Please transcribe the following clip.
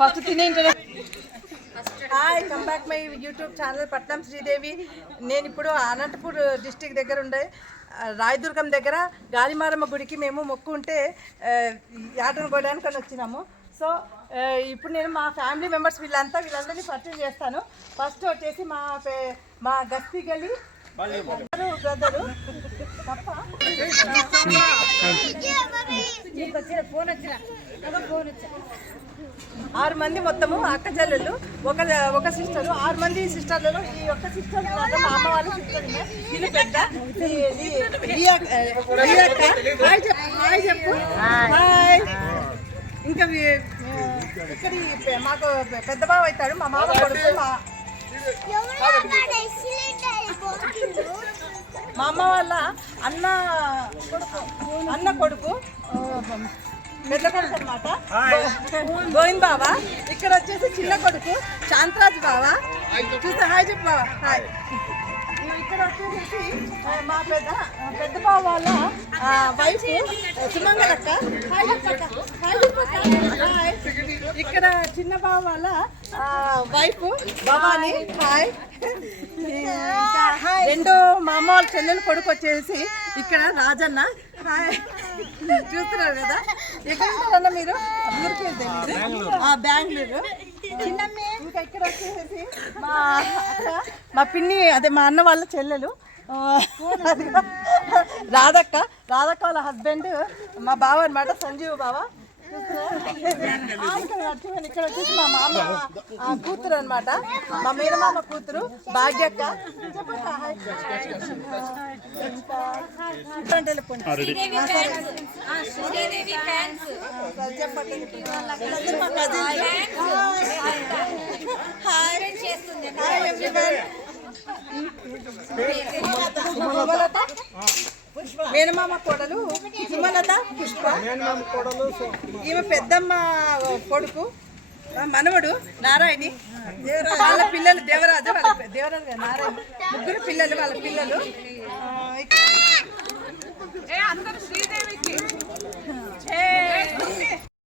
First తినే hi come back my YouTube channel పట్నం శ్రీదేవి. నేను ఇప్పుడు అనంతపూర్ డిస్టిక్ దగ్గర ఉండే రాయదుర్గం దగ్గర గాలిమారమ్మ గుడికి మేము మొక్కు ఉంటే యాటను కోయడానికి వచ్చినాము. సో ఇప్పుడు నేను మా ఫ్యామిలీ మెంబర్స్ వీళ్ళందరినీ పరిచయం చేస్తాను. ఫస్ట్ వచ్చేసి మా గస్తీ గలి బ్రదరు తప్ప 6 మంది మొత్తము అక్క చెల్లెళ్ళు, ఒక సిస్టరు, 6 మంది సిస్టర్లలో ఈ ఒక్క సిస్టర్ మా అమ్మ వాళ్ళ సిస్టర్ ఇది పెద్ద హాయ్ చెప్పు హాయ్. ఇంకా ఇక్కడ మాకు పెద్ద బావ అవుతాడు, మా మామ కొడుకు, మా అమ్మ వాళ్ళ అన్న కొడుకు పెద్ద కొడుకు అనమాట గోవింద్ బావ. ఇక్కడ వచ్చేసి చిన్న కొడుకు శాంతరాజ్ బావ. చూస్తే హాయ్ చెప్పు బావ హాయ్. ఇక్కడ వచ్చేసి మా పెద్ద బావ వాళ్ళ వైఫ్ సుమంగళక్క హాయ్ చెప్పక్క హాయ్ చెప్పక్క హాయ్. ఇక్కడ చిన్న బావ వాళ్ళ వైఫ్ భవాని హాయ్. రెండో మా అమ్మ వాళ్ళ చెల్లెలు కొడుకు వచ్చేసి ఇక్కడ రాజన్న హాయ్. చూస్తున్నారు కదా ఎక్కడ ఉంటారన్న మీరు ఊరికి బెంగళూరు. ఇంకా ఇక్కడ వచ్చేసి మా పిన్ని అదే మా అన్న వాళ్ళ చెల్లెలు రాధక్క వాళ్ళ హస్బెండ్ మా బావ అనమాట సంజీవ్ బావ. ఇక్కడ వచ్చేసి మా మామ కూతురు అనమాట, మా మేనమామ కూతురు భాగ్యక్క. మేనమామ కోడలు సుమలత పుష్ప, ఈమె పెద్దమ్మ కొడుకు మనవడు నారాయణి, వాళ్ళ పిల్లలు దేవరాజు నారాయణ, ముగ్గురు పిల్లలు వాళ్ళ పిల్లలు.